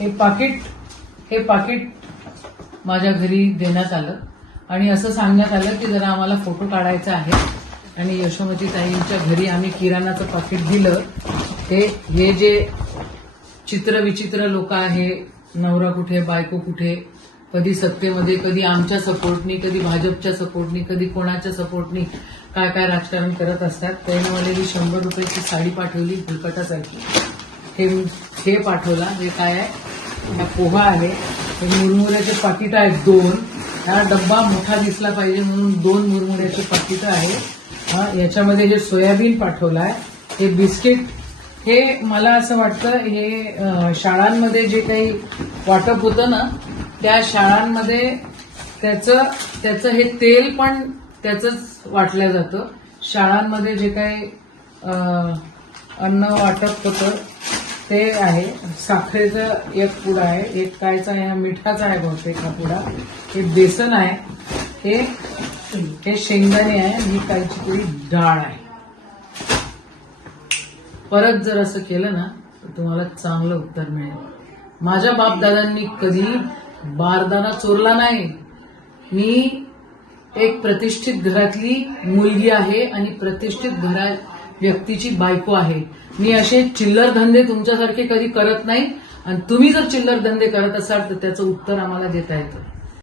हे पाकिट हे पाकिट माझ्या घरी देण्यात आलं. आणि असं सांगण्यात आलं की जरा आम्हाला फोटो काढायचा आहे. आणि यशोमती ताईंच्या घरी आम्ही किराणाचं पाकिट दिलं. हे हे जे चित्रविचित्र लोक आहे नवरा कुठे बायको कुठे कधी सत्तेमध्ये कधी आमच्या सपोर्टनी कधी भाजपच्या सपोर्टनी कधी कोणाच्या सपोर्टनी काय काय राजकारण करत असतात त्याने मला ही शंभर रुपयाची साडी पाठवली फुलकटासारखी. हे हे पाठवला हे काय आहे हा पोहा आहे. हे मुरमुऱ्याचे पाकिटं आहेत दोन. हा डब्बा मोठा दिसला पाहिजे म्हणून दोन मुरमुऱ्याचे पाकिटं आहे हा याच्यामध्ये जे सोयाबीन पाठवलं आहे हे बिस्किट हे मला असं वाटतं हे शाळांमध्ये जे काही वाटप होतं ना त्या शाळांमध्ये त्याचं त्याचं हे तेल पण त्याचंच वाटलं जातं. शाळांमध्ये जे काही अन्न वाटप होतं ते आहे. साखरेचं एक पुडा आहे. एक कायचा आहे हा मिठाचा आहे बहुतेक हा पुडा. हे बेसन आहे. हे हे शेंगदाणे आहे आणि कायची तरी डाळ आहे. परत जर असं केलं ना तर तुम्हाला चांगलं उत्तर मिळेल. माझ्या बापदादांनी कधी बारदाना चोरला नाही. मी एक प्रतिष्ठित घरातली मुलगी आहे आणि प्रतिष्ठित घरा व्यक्तीची बायको आहे. मी असे चिल्लर धंदे तुमच्यासारखे कधी करत नाही. आणि तुम्ही जर चिल्लर धंदे करत असाल तर त्याचं उत्तर आम्हाला देता येतं.